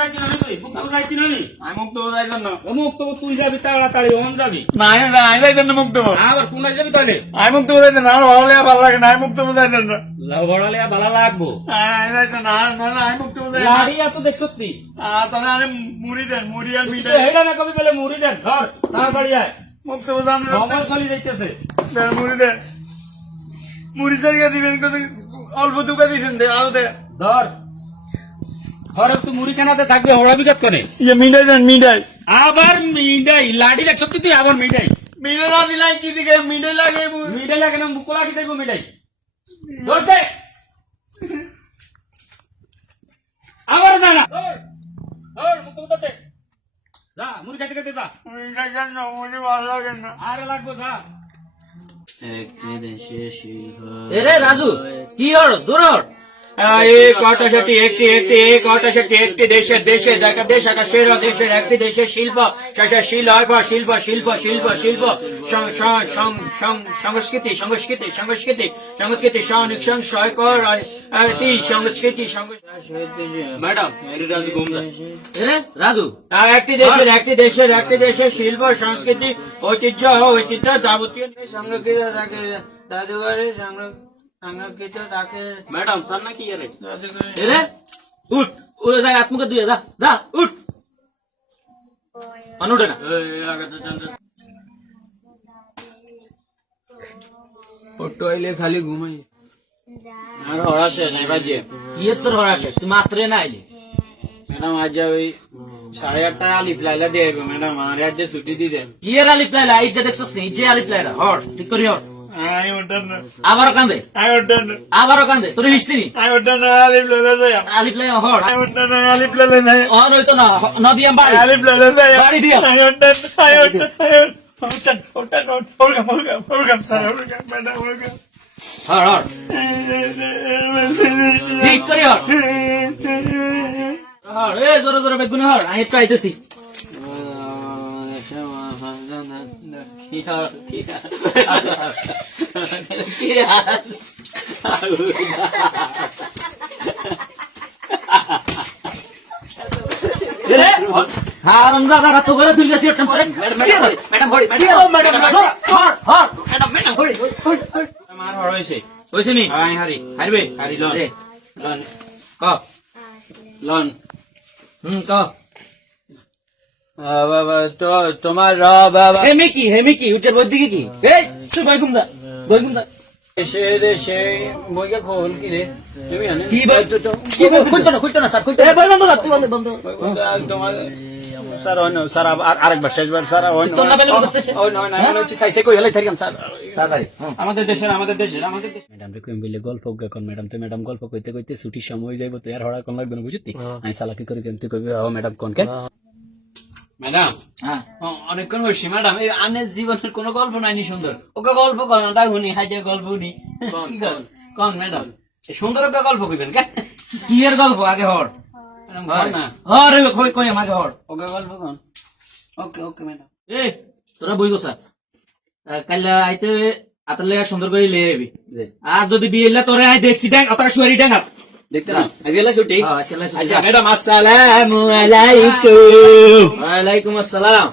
যাইতি না তুই? মুক্ত যাইতি না আমি মুক্ত যাইতেন না ও মুক্ত তুই যাবি তাড়াতাড়ি ওন যাবি? না আমি আমি যাইতেন না মুক্ত আবার কোনায় যাবি তাহলে? আমি মুক্ত যাইতেন না আর ভালো ভালো লাগে না আমি মুক্ত যাইতেন না বড়ালে ভালো লাগবো? আমি যাইতেন না না না, আমি মুক্ত যাই লাড়ি এত দেখছ তুই আর তাহলে আমি মুড়ি দেন মুড়ি আর মিঠাই হেডা না কবি বলে মুড়ি দেন ধর তাড়াতাড়ি আয়। মুক্ত দাম সময় চলে যাইতেছে। দেন মুড়ি দেন। মুড়ি চারিয়া দিবেন অল্প দুকা দিবেন দে আরও দে। ধর। ঘরে তুই মুড়ি কেনাতে থাকবে হড়া বিঘাত করে ইয়ে দেন আবার মিডাই। লাড়ি দেখছ তুই আবার মিডাই। মিঠাই না দিলাই কি দিকে? মিঠাই লাগে মুড়ি। মিডাই লাগে না মুখ লাগি যাইব মিডাই। ধরতে আবার যা না। ধর ধর মুখ ধরতে যা মুড়ি খাইতে খাইতে যা। মিঠাই কেন না, মুড়ি ভালো লাগে না। আরে লাগবো যা। এরে রাজু কি হর জোর হর এক অটাশটি একটি একটি এক অটাশটি একটি দেশের দেশে দেখা দেশ আকাশের দেশের একটি দেশের শিল্প শিল্প শিল্প শিল্প শিল্প সংস্কৃতি সংস্কৃতি সংস্কৃতি সংস্কৃতি সংস্কৃতি সংস্কৃতি। ম্যাডাম রাজু একটি দেশের একটি দেশের একটি দেশের শিল্প সংস্কৃতি ঐতিহ্য ঐতিহ্য যাবতীয় সংরক্ষিত থাকে। জাদুঘরে সংরক্ষিত ম্যাডাম সার না কি আরে এরে উঠ উড়ে যায় আত্মকে দিয়ে যা যা উঠ অনুটে না ফটো আইলে খালি ঘুমাই আর হরা শেষ নাই বাজে কি এর তোর হরা শেষ তুই মাত্রে না আইলি ম্যাডাম আজ ওই সাড়ে আটটায় আলিফ লাইলা দিয়ে দেবে ম্যাডাম আমার আজ যে ছুটি দিয়ে দেন কি এর আলিপ লাইলা এই যে দেখছস নি যে আলিপ লাইলা হর ঠিক করি হর আমি ওটার না আবারও কান্দে? আবারও কান্দে? তোর আলিপ হর। অন হইতো না নদিয়াম বাড়ি। বাড়ি দিয়া। হর হর। ঠিক করি হর। হর এ জোরে জোরে বেগুনি হর। আমি একটু আইতেছি। কি হর কি হর কি হর হারাম দাদা তো করে তুই গেছি একটা ম্যাডাম হরি ম্যাডাম ম্যাডাম হইছে। হইছে নি? হারি। হারবে? হারি লন। ক? লন। হুম ক? বাবা তো তোমার র বাবা। হেমি কি হেমি কি উঠে বই দিকে কি এই তুই বই? ঘুমদা বই? ঘুমদা তুই গল্প ম্যাডাম তো ম্যাডাম গল্প কইতে কইতে ছুটির সময় যাইব তো আর হড়া কোন লাগবে না বুঝতি আমি সালাকি করে কইবে? ও ম্যাডাম কোন কে? ম্যাডাম হ্যাঁ। অনেকক্ষণ বসছি। ম্যাডাম এই আনের জীবনের কোনো গল্প নাইনি সুন্দর। ওকে গল্প কর না তাই হাইজে গল্প কি কন ম্যাডাম সুন্দর একটা গল্প কইবেন কে? কি এর গল্প? আগে হর। না? হর এই কই কই আমাকে হর। ওকে গল্প কন। ওকে ওকে ম্যাডাম এ তোরা বই গোসা কাল্লা আইতে আতালে সুন্দর করে লিয়ে আবি আর যদি বিয়ে তোরে আই দেখছি ড্যাং অতটা শুয়ারি ড্যাং দেখতে না আজকে ছুটি। হ্যাঁ। আচ্ছা। ম্যাডাম আসসালামু আলাইকুম। আসসালাম।